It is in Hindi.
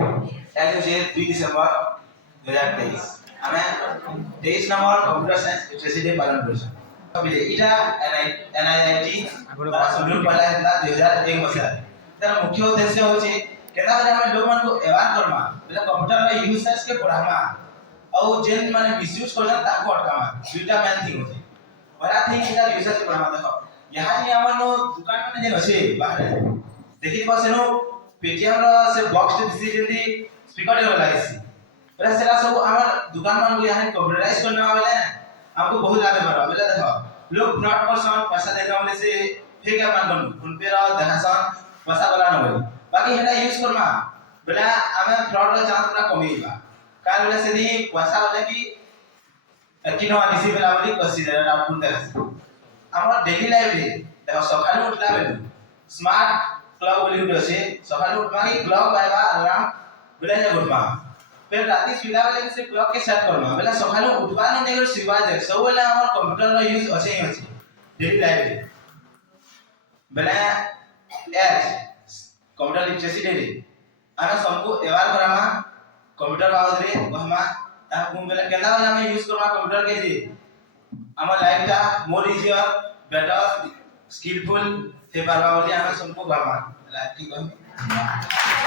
आज होचे 2 डिसेंबर 2023 आमे 23 number computer science literacy day पालन करछो बिले इटा एनआईटी संलग्न पहला है 2001 मसिया तार मुख्य उद्देश्य होचे केना बरे हम लोग मन को अवेयर करमा बेला कंप्यूटर रा यूजर्स के पढ़ामा और जेन माने मिसयूज करला ताको अटकामा दुटा मेन थिंग होचे बड़ा थिंग इटा यूजर्स के पढ़ामा देखो यहाँ जे हमर नो दुकान माने जे अछि बाहर देखि बसेनो पेटीएम रा से बॉक्स ते दिसी जल्दी स्पीकर ले लागिसी बस सेला सब हमर दुकान मान को यहाँ कंप्यूटराइज करना वाला है हमको बहुत लाभ है बेला देखो लोग फ्रॉड पर्सन पैसा देगा वाले से फेक अकाउंट बन फोन पे रा देखासन पैसा वाला न बोली बाकी हेला यूज करमा बेला हमें फ्रॉड रा चांस पूरा कमीबा काल बेला से दी पैसा वाला की किनो दिसी बेला वाली कंसीडर आप पुन देखासी हमर डेली लाइफ रे देखो सकाळ उठला बेलु स्मार्ट क्लॉक बोली उठे से सकाळ उठमा की क्लॉक बायबा अलार्म बेला जे उठमा फिर राती सुला वाले से क्लॉक के सेट करना बेला सकाळ उठबा न नेगर सुबा जे सब बेला हमर कंप्यूटर रा यूज अछि ही अछि डेली लाइफ रे बेला एज कंप्यूटर लिटरेसी डे रे आना सबको अवेयर करामा कंप्यूटर बाबत रे कहमा ता गुम बेला केना वाला हम यूज करमा कंप्यूटर के जे हमर लाइफ ता मोर इजियर बेटर स्किलफुल हे पारबा बोली हम सबको कहमा ठीक है।